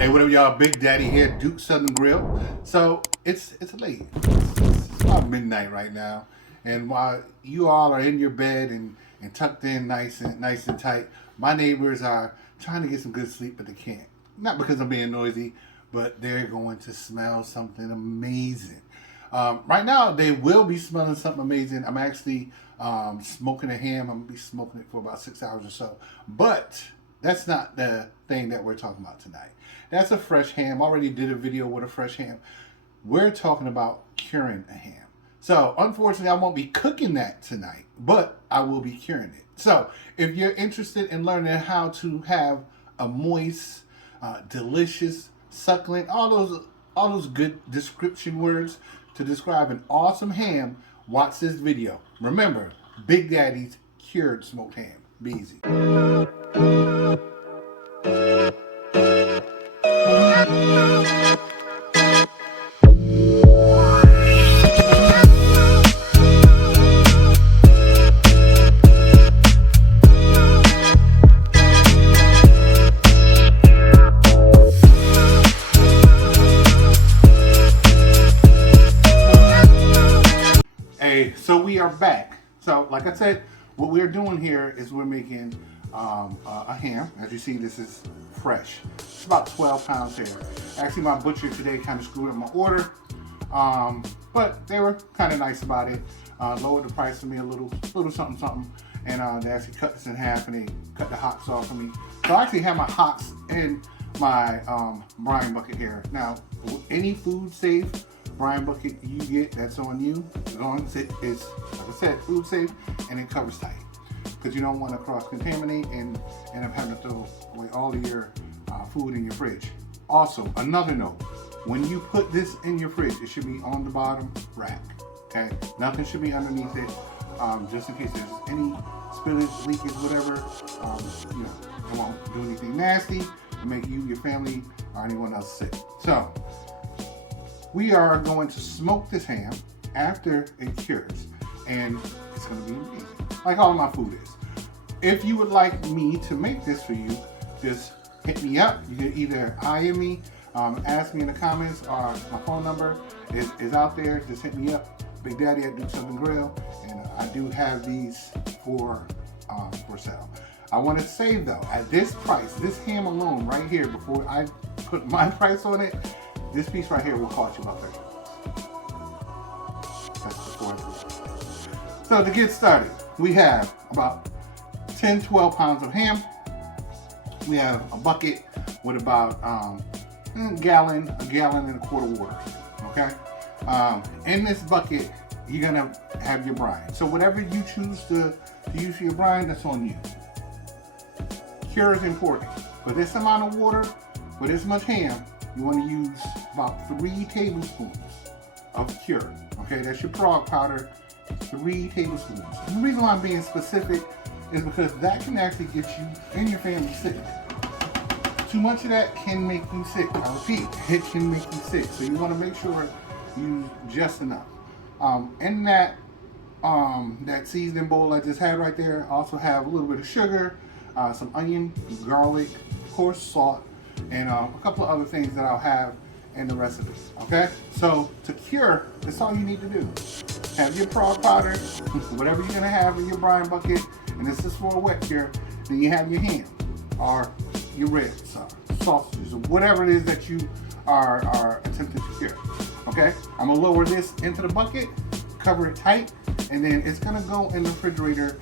Hey, what up, y'all? Big Daddy here, Duke Southern Grill. So it's late. It's about midnight right now, and while you all are in your bed and tucked in nice and tight, my neighbors are trying to get some good sleep, but they can't. Not because I'm being noisy, but they're going to smell something amazing. Right now, they will be smelling something amazing. I'm actually smoking a ham. I'm gonna be smoking it for about 6 hours or so, but that's not the thing that we're talking about tonight. That's a fresh ham. I already did a video with a fresh ham. We're talking about curing a ham. So unfortunately, I won't be cooking that tonight, but I will be curing it. So if you're interested in learning how to have a moist, delicious, succulent, all those good description words to describe an awesome ham, watch this video. Remember, Big Daddy's cured smoked ham. Be easy. Hey, so we are back. So like I said, what we're doing here is we're making a ham. As you see, this is fresh. It's about 12 pounds here. Actually, my butcher today kind of screwed up my order, but they were kind of nice about it. Lowered the price for me a little something, and they actually cut this in half and they cut the hocks off for me. So I actually have my hocks in my brine bucket here. Now, any food safe brine bucket you get, that's on you, as long as it is, like I said, food safe and it covers tight, because you don't want to cross-contaminate and end up having to throw away all of your food in your fridge. Also, another note, when you put this in your fridge, it should be on the bottom rack, okay? Nothing should be underneath it, just in case there's any spillage, leakage, whatever. You know, it won't do anything nasty to make you, your family, or anyone else sick. So, we are going to smoke this ham after it cures, and it's going to be amazing, like all of my food is. If you would like me to make this for you, just hit me up. You can either IM me, ask me in the comments, or my phone number is out there. Just hit me up, Big Daddy at Duke Southern Grill, and I do have these for sale. I want to say though, at this price, this ham alone right here, before I put my price on it, this piece right here will cost you about $30. That's before I put it. So to get started, we have about 10-12 pounds of ham. We have a bucket with about a gallon and a quarter water. Okay. In this bucket, you're gonna have your brine. So whatever you choose to use for your brine, that's on you. Cure is important. For this amount of water, for this much ham, you want to use about 3 tablespoons of cure. Okay, that's your frog powder, 3 tablespoons. And the reason why I'm being specific is because that can actually get you and your family sick. Too much of that can make you sick. I repeat, it can make you sick. So you want to make sure you use just enough. In that seasoning bowl I just had right there, I also have a little bit of sugar, some onion, garlic, of course salt, and a couple of other things that I'll have in the recipe. Okay, so to cure, that's all you need to do. Have your frog powder, whatever you're gonna have in your brine bucket, and this is for a wet cure. Then you have your ham, or your ribs, or sausages, or whatever it is that you are attempting to cure. Okay, I'm gonna lower this into the bucket, cover it tight, and then it's gonna go in the refrigerator.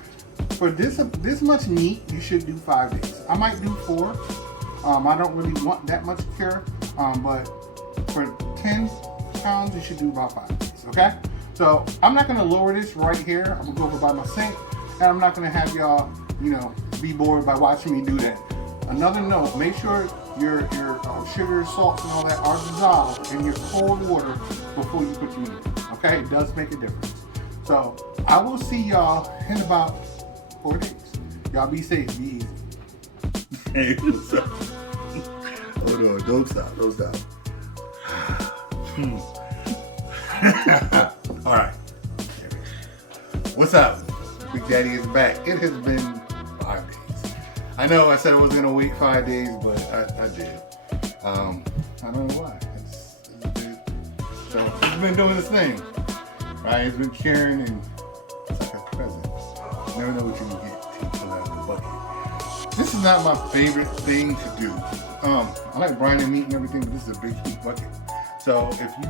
For this much meat, you should do 5 days. I might do 4. I don't really want that much cure, but for 10 pounds, you should do about 5 days, okay? So I'm not gonna lower this right here. I'm gonna go over by my sink, and I'm not gonna have y'all, be bored by watching me do that. Another note, make sure your sugar, salts, and all that are dissolved in your cold water before you put your meat in, okay? It does make a difference. So I will see y'all in about 4 days. Y'all be safe, be easy. Hey, what's up? Hold on, don't stop. All right. What's up? Big Daddy is back. It has been 5 days. I know I said I was gonna wait 5 days, but I did. I don't know why. So it's been doing its thing, right? It's been sharing, and it's like a present. You never know what you can get till you pull out the bucket. This is not my favorite thing to do. I like brining meat and everything, but this is a big, huge bucket. So if you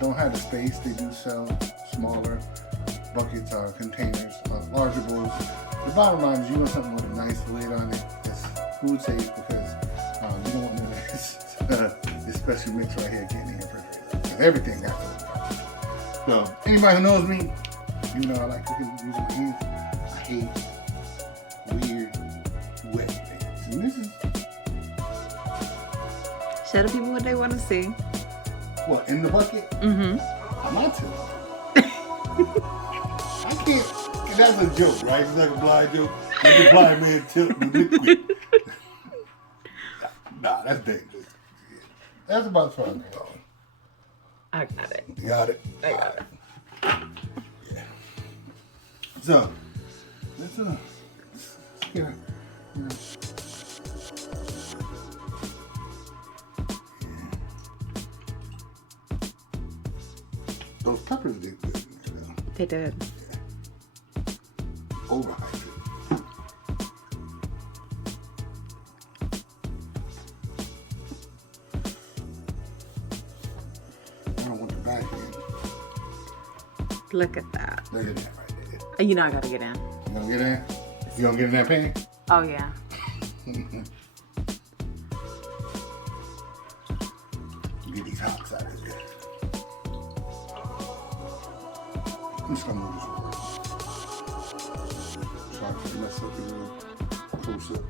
don't have the space, they do sell smaller buckets or containers, larger bowls. The bottom line is you want something with a nice lid on it that's food safe, because you don't want none of this special mix right here getting in your refrigerator. Because everything got food. So anybody who knows me, you know I like cooking using my hands. I hate weird, wet things. And this is... Show the people what they want to see. What, in the bucket? Mm-hmm. I'm not telling you. I can't. That's a joke, right? It's like a blind joke. Like the blind man tilt the liquid. Nah, that's dangerous. That's about as far as I'm going. I got it. You got it? I got it. Yeah. So, let's get those peppers did good. They did. Yeah. Overhydrated. I don't want the back end. Look at that. Look at that right there. Oh, you know I gotta get in. You gonna get in? You gonna get in that pan? Oh, yeah. Get these hops out of there. I'm just gonna move this over. Sorry to mess up your close up.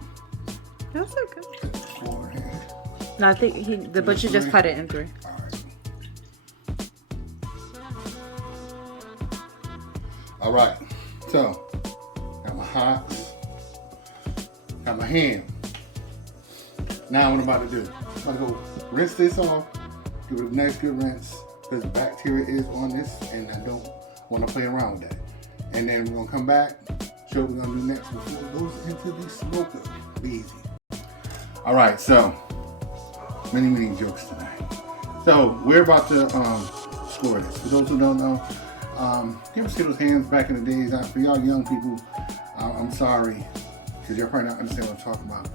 That's okay. Corner here. No, I think the butcher just cut it in 3. All right. So, got my hops, got my ham. Now what I'm about to do, I'm gonna go rinse this off, give it a nice good rinse, because bacteria is on this, and I don't want to play around with that. And then we're gonna come back, show what we're gonna do next before it goes into the smoker. Be easy. All right, so many jokes tonight. So we're about to score this. For those who don't know, you ever see those hands back in the days? For y'all young people, I'm sorry, because y'all probably not understand what I'm talking about.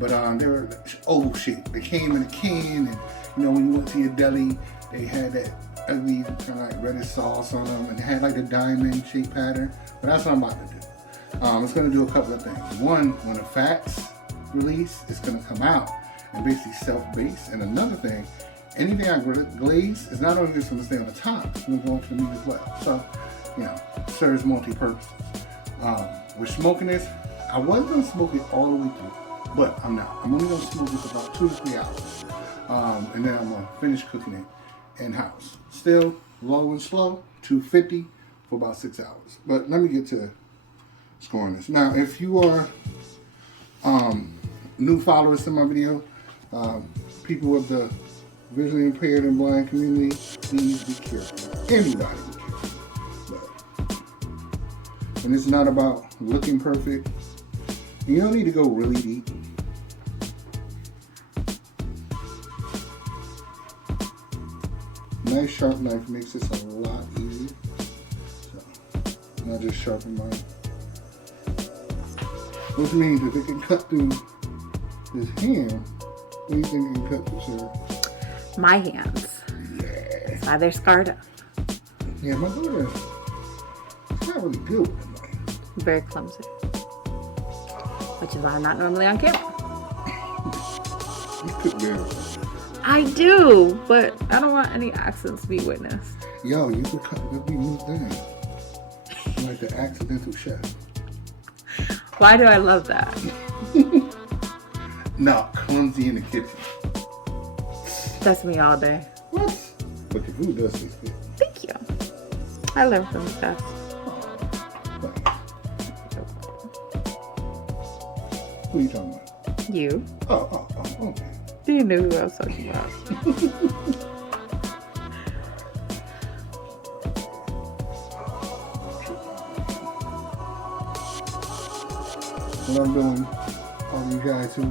But they were oval shaped. They came in a can, and you know when you went to your deli, they had that ugly kind of like reddish sauce on them, and they had like a diamond shaped pattern. But that's what I'm about to do. It's going to do a couple of things. One, when the fats release, it's going to come out and basically self-base. And another thing, anything I glaze is not only just going to stay on the top, it's going to go into the meat as well. So, you know, serves multi-purposes. We're smoking this. I was going to smoke it all the way through, but I'm not. I'm only going to smoke it for about 2 to 3 hours. And then I'm going to finish cooking it in-house. Still low and slow, 250 for about 6 hours. But let me get to scoring this. Now, if you are new followers to my video, people of the visually impaired and blind community, please be careful. Anybody be careful. But, and it's not about looking perfect. You don't need to go really deep. Nice sharp knife makes this a lot easier. So, I just sharpen mine. Which means if it can cut through this ham, what do you think it can cut through, sir? My hands. Yeah. That's why they're scarred up. Yeah, my daughter, she's not really good with them. Very clumsy. Which is why I'm not normally on camera. You cook very well. I do, but I don't want any accidents to be witnessed. Yo, you could cut that'd be new thing. Like the accidental chef. Why do I love that? No, clumsy in the kitchen. That's me all day. What? But your food does taste good. Thank you. I learn from the best. Who are you talking about? You. Oh, okay. You knew who I was talking about. What I'm doing, all you guys who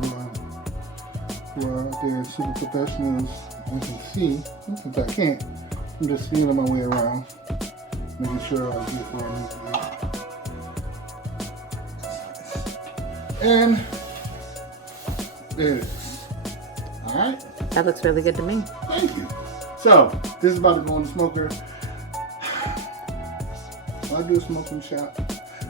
who are out there, super professionals, and can see, since I can't, I'm just feeling my way around, making sure I get where I need to be. And there it is. Alright? That looks really good to me. Thank you. So, this is about to go in the smoker. I'll do a smoking shot.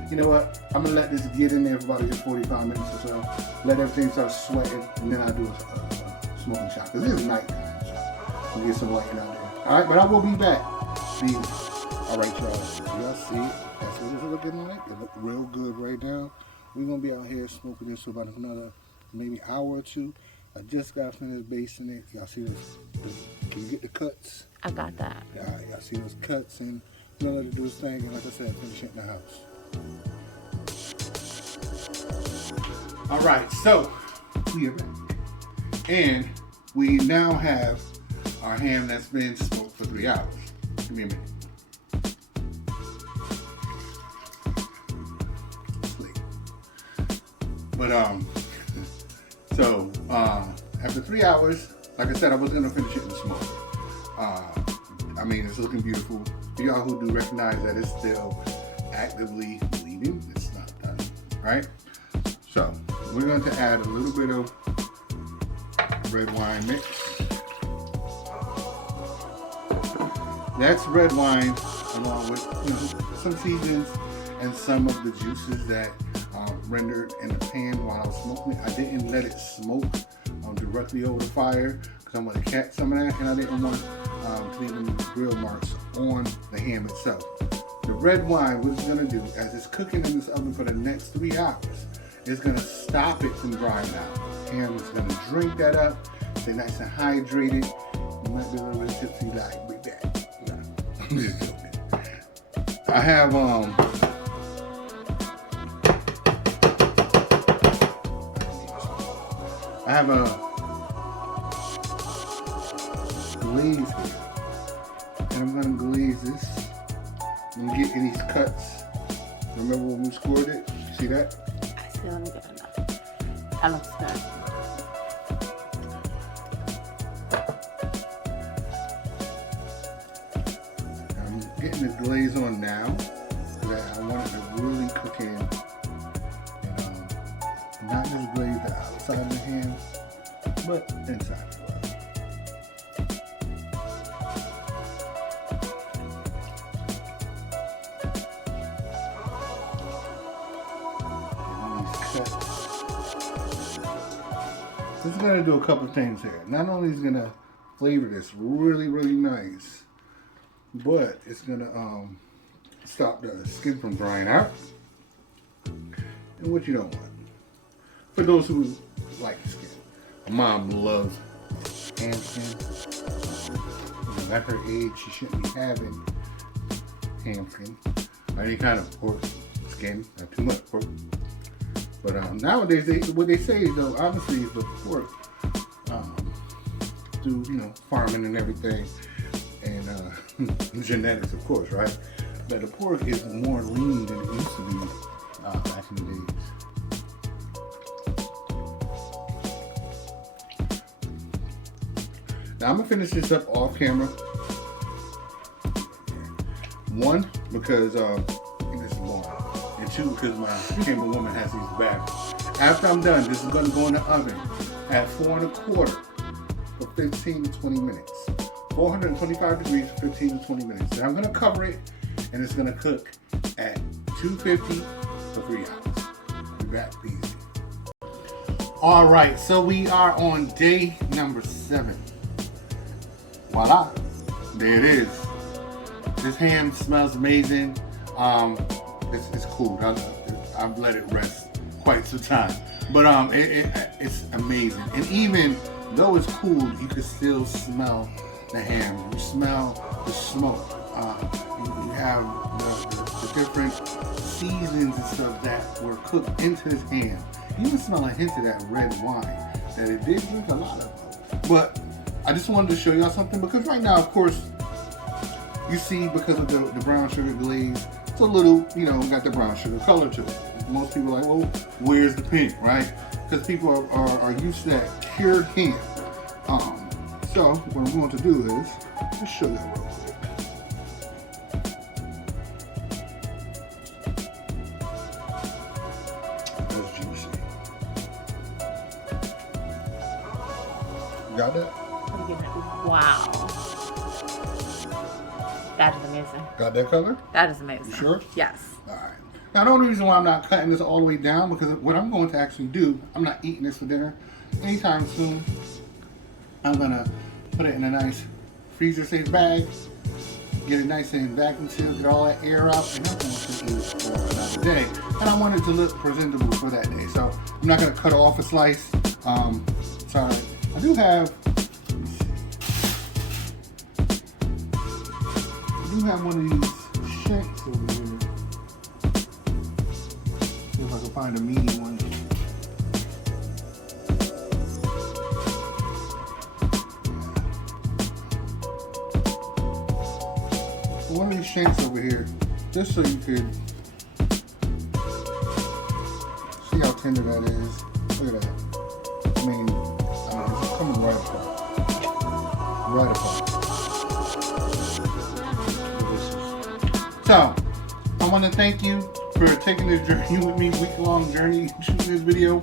You know what? I'm going to let this get in there for about a good 45 minutes or so. Let everything start sweating, and then I'll do a smoking shot. Because it is nighttime, so we'll get some lighting out there. Alright, but I will be back. See. Alright, y'all. Y'all see it? That's what it's looking like. It looks real good right now. We're going to be out here smoking this for about another maybe hour or two. I just got finished basting it. Y'all see this? Can you get the cuts? I got that. Alright, y'all see those cuts, and I'm gonna let it do its thing, and like I said, finish it in the house. Alright, so we are back. And we now have our ham that's been smoked for 3 hours. Give me a minute. Sleep. But so after 3 hours, like I said, I was gonna finish it in the smoke. I mean, it's looking beautiful. For y'all who do recognize that it's still actively bleeding, it's not done, right? So we're going to add a little bit of red wine mix. That's red wine along with some seasonings and some of the juices that rendered in the pan while I was smoking it. I didn't let it smoke directly over the fire because I'm going to catch some of that, and I didn't want to leave any grill marks on the ham itself. The red wine, what it's going to do as it's cooking in this oven for the next 3 hours, is going to stop it from drying out. Ham is going to drink that up, stay nice and hydrated. You might be a little bit tipsy like with that. No, I'm just joking. I have a glaze here, and I'm gonna glaze this. I'm gonna get any cuts. Remember when we scored it? See that? I still don't get enough. That looks good. I'm getting the glaze on now that I want it to really cook in, and not just glaze the outside of the ham, but inside as well. This is going to do a couple of things here. Not only is it going to flavor this really, really nice, but it's going to stop the skin from drying out. And what you don't want. For those who like skin. My mom loves ham skin. At her age, she shouldn't be having ham skin or any kind of pork skin. Not too much pork. But nowadays, what they say though, obviously, is the pork, through farming and everything, and genetics, of course, right? But the pork is more lean than it used to be back in the days. Now I'm gonna finish this up off camera. One, because this is long. And two, because my camera woman has these back. After I'm done, this is going to go in the oven at 4 1/4 for 15 to 20 minutes. 425 degrees for 15 to 20 minutes. Then I'm going to cover it, and it's going to cook at 250 for 3 hours. Be back, easy. All right, so we are on day number 7. Voila, there it is. This ham smells amazing. It's cool. I've let it rest quite some time, but it's amazing. And even though it's cooled, you can still smell the ham. You smell the smoke. You have the different seasons and stuff that were cooked into this ham. You even smell a hint of that red wine that it did drink a lot of. But I just wanted to show y'all something, because right now, of course, you see, because of the brown sugar glaze, it's a little, got the brown sugar color to it. Most people are like, well, where's the pink, right? because people are used to that cured ham. So what I'm going to do is just show you real quick. That's juicy. Got that? Wow. That is amazing. Got that color? That is amazing. You sure? Yes. All right. Now the only reason why I'm not cutting this all the way down, because what I'm going to actually do, I'm not eating this for dinner anytime soon. I'm gonna put it in a nice freezer safe bag, get it nice and vacuum sealed, get all that air out, and I'm gonna take it for another day. And I want it to look presentable for that day, so I'm not gonna cut off a slice. Sorry, I do have. I do have one of these shanks over here. See if I can find a meaty one. One of these shanks over here, just so you could see how tender that is. Look at that. I mean, it's coming right apart. Right apart. So, I want to thank you for taking this journey with me, week-long journey, shooting this video.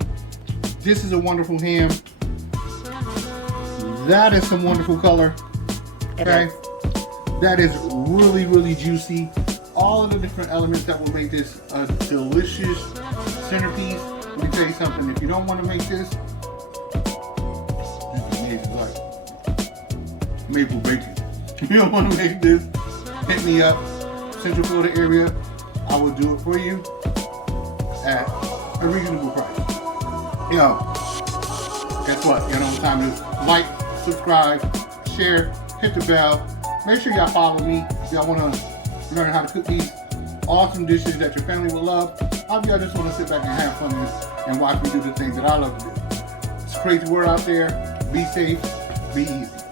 This is a wonderful ham. That is some wonderful color. Okay? That is really, really juicy. All of the different elements that will make this a delicious centerpiece. Let me tell you something. If you don't want to make this is amazing, like maple bacon. If you don't want to make this, hit me up. Central Florida area, I will do it for you at a reasonable price. You know, guess what? You know what time it is. Like, subscribe, share, hit the bell. Make sure y'all follow me if y'all want to learn how to cook these awesome dishes that your family will love. Or if y'all just want to sit back and have fun and watch me do the things that I love to do. It's a crazy world out there. Be safe, be easy.